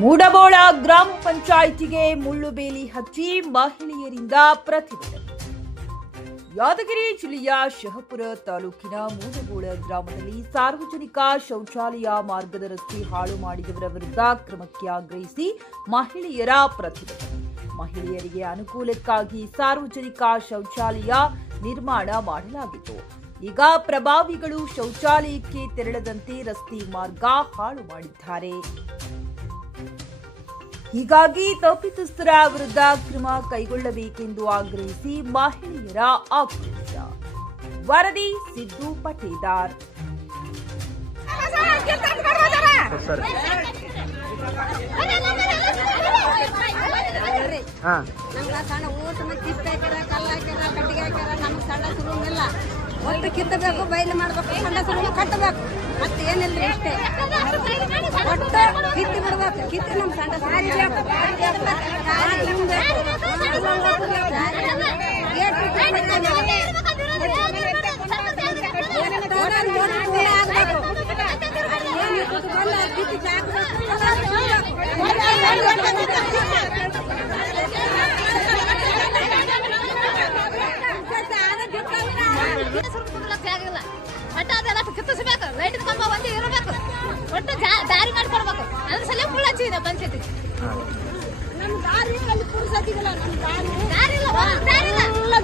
ಮೂಡಬೋಳ ಗ್ರಾಮ ಪಂಚಾಯಿತಿಗೆ ಮುಳ್ಳುಬೇಲಿ ಹಚ್ಚಿ ಮಹಿಳೆಯರಿಂದ ಪ್ರತಿಭಟನೆ. ಯಾದಗಿರಿ ಜಿಲ್ಲೆಯ ಶಹಪುರ ತಾಲೂಕಿನ ಮೂಡಬೋಳ ಗ್ರಾಮದಲ್ಲಿ ಸಾರ್ವಜನಿಕ ಶೌಚಾಲಯ ಮಾರ್ಗದ ರಸ್ತೆ ಹಾಳು ಮಾಡಿದವರ ವಿರುದ್ಧ ಕ್ರಮಕ್ಕೆ ಆಗ್ರಹಿಸಿ ಮಹಿಳೆಯರ ಪ್ರತಿಭಟನೆ. ಮಹಿಳೆಯರಿಗೆ ಅನುಕೂಲಕ್ಕಾಗಿ ಸಾರ್ವಜನಿಕ ಶೌಚಾಲಯ ನಿರ್ಮಾಣ ಮಾಡಲಾಗಿತ್ತು. ಈಗ ಪ್ರಭಾವಿಗಳು ಶೌಚಾಲಯಕ್ಕೆ ತೆರಳದಂತೆ ರಸ್ತೆ ಮಾರ್ಗ ಹಾಳು ಮಾಡಿದ್ದಾರೆ. ಹೀಗಾಗಿ ತಪ್ಪಿತಸ್ಥರ ವಿರುದ್ಧ ಕ್ರಮ ಕೈಗೊಳ್ಳಬೇಕೆಂದು ಆಗ್ರಹಿಸಿ ಮಹಿಳೆಯರ ಆಕ್ರೋಶ. ವರದಿ ಸಿದ್ದು ಪಟೇದಾರ್. ನಮ್ಗೆ ಸಣ್ಣ ಊಟ ಕಿತ್ತ ಹಾಕ್ಯಾರ, ಕಲ್ಲು ಹಾಕ್ಯಾರ, ಕಟ್ಟಿಗೆ ಹಾಕ್ಯಾರ. ನಮ್ಗೆ ಸಣ್ಣ ಸುರುವಿಲ್ಲ. ಒಟ್ಟು ಕಿತ್ತಬೇಕು, ಬಯಲು ಮಾಡ್ಬೇಕು, ಸಣ್ಣ ಸುರುವು ಕಟ್ಟಬೇಕು. ಮತ್ತೆ ಏನಿಲ್ರಿ ಇಷ್ಟೇ. ಒಟ್ಟು ಕಿತ್ತಿ ಬಿಡ್ಬೇಕು. ಕಿತ್ತಿ ನಮ್ಮ ಸಣ್ಣ ಕಿತ್ತಿಸ್ಬೇಕು. ಲೈಟ್ ಕಂಬ ಒಂದೇ ಇರಬೇಕು. ಒಟ್ಟು ದಾರಿ ಮಾಡಿಕೊಡ್ಬೇಕು. ಅದ್ರ ಸಲ ಮುಳ್ಳು ಹಚ್ಚಿದೆ ಪಂಚಾಯತಿ. ನಮ್ಮ ದಾರಿ ಅಲ್ಲಿ ಪುರ್ಸತಿಗಿಲ್ಲ. ನಮ್ಮ ದಾರಿ ಎಲ್ಲ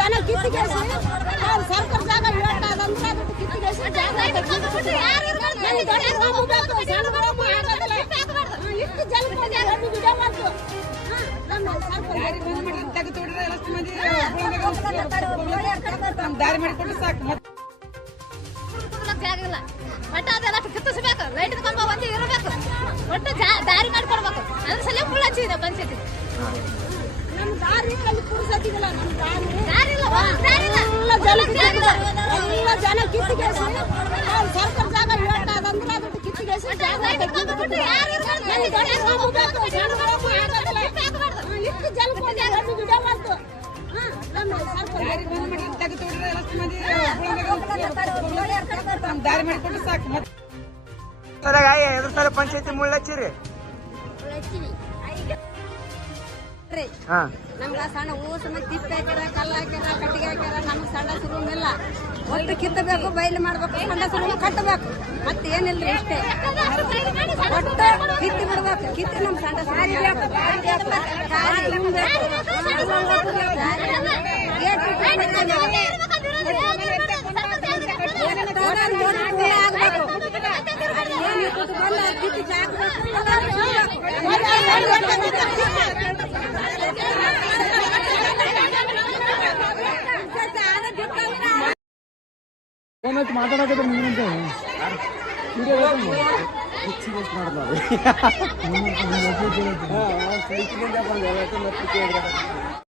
ಜನ ಕಿತ್ತಿಗೆಸಿ ಸರ್ಕಾರ ಜಾಗ ಹೇಳ್ತಾದಂತ ಕಿತ್ತಿಗೆಸಿ ಇಷ್ಟು ಜನ ಮಾಡ್ತು. ದಾರಿ ಮಾಡಿಕೊಟ್ಟು ಸಾಕು. ಜಾಗಿಲ್ಲ. ಬಟ್ ಅದೆಲ್ಲ ಕಿತ್ತಿಸ್ಬೇಕು. ಲೈಟ್ ಕಂಬ ಒಂದೇ ಇರಬೇಕು. ಒಟ್ಟು ದಾರಿ ಮಾಡಿಕೊಡ್ಬೇಕು. ಅದ್ರ ಸಲ ಮುಳ್ಳು ಹಚ್ಚಿದೆ ಪಂಚಾಯತಿ. ನಮ್ಮ ದಾರಿ ಅಲ್ಲಿ ಪುರ್ಸತಿಗಿಲ್ಲ. ನಮ್ಮ ದಾರಿ ಎಲ್ಲ ಜನ ಕಿತ್ತಿಗೆಸಿ ಸರ್ಕಾರ ಜಾಗ ಹೇಳ್ತಾದಂದ್ರೆ ಅದಕ್ಕೆ ಕಿತ್ತಿಗೆಸಿ ಇಷ್ಟು ಜನ ವಿಡಿಯೋ ಮಾಡ್ತು. ದಾರಿ ಮಾಡಿಕೊಟ್ಟು ಸಾಕು. ಎದ್ರ ಸಲ ಪಂಚಾಯತಿ ಮುಳ್ಳು ಹಚ್ಚಿರಿ? ನಮ್ಗ ಸಣ್ಣ ಊಟ ಕಿತ್ತ ಹಾಕ್ಯಾರ, ಕಲ್ಲು ಹಾಕ್ಯಾರ, ಕಟ್ಟಿಗೆ ಹಾಕ್ಯಾರ. ನಮ್ಗೆ ಸಣ್ಣ ಸುರುವಿಲ್ಲ. ಒಟ್ಟು ಕಿತ್ತಬೇಕು, ಬಯಲು ಮಾಡ್ಬೇಕು, ಸಣ್ಣ ಸುರುವು ಕಟ್ಟಬೇಕು. ಮತ್ತೆ ಏನಿಲ್ರಿ ಇಷ್ಟೇ. ಒಟ್ಟು ಕಿತ್ತಿ ಬಿಡ್ಬೇಕು. ಕಿತ್ತಿ ನಮ್ಮ ಸಣ್ಣ ಮಾತಾಡೋದು